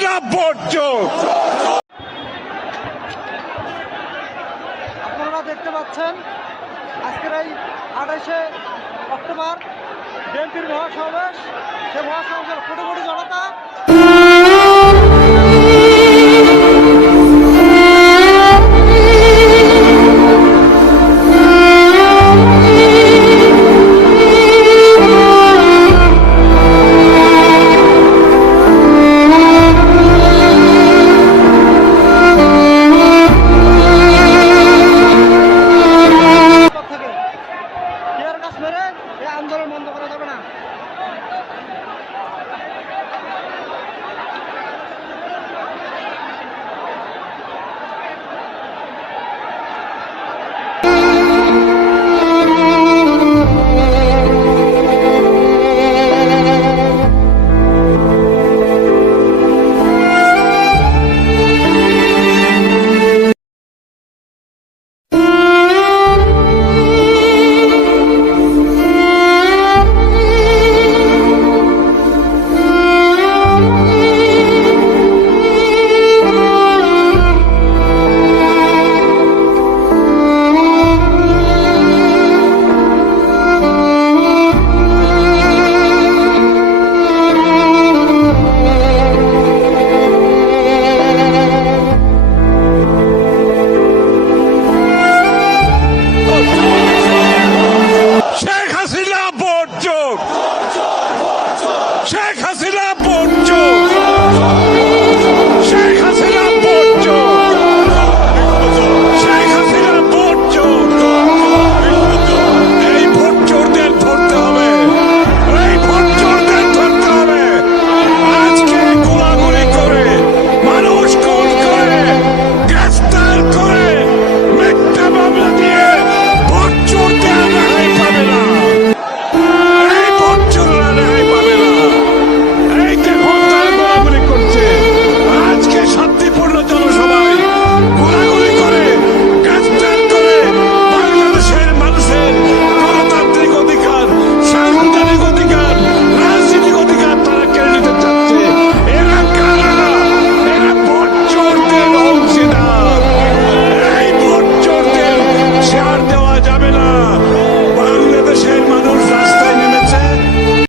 সেরা বর্জন আপনারা দেখতে পাচ্ছেন, আজকের এই আঠাশে অক্টোবর বিএনপির মহাসমাবেশ। সে মহাসমাবেশের কোটি কোটি জনতা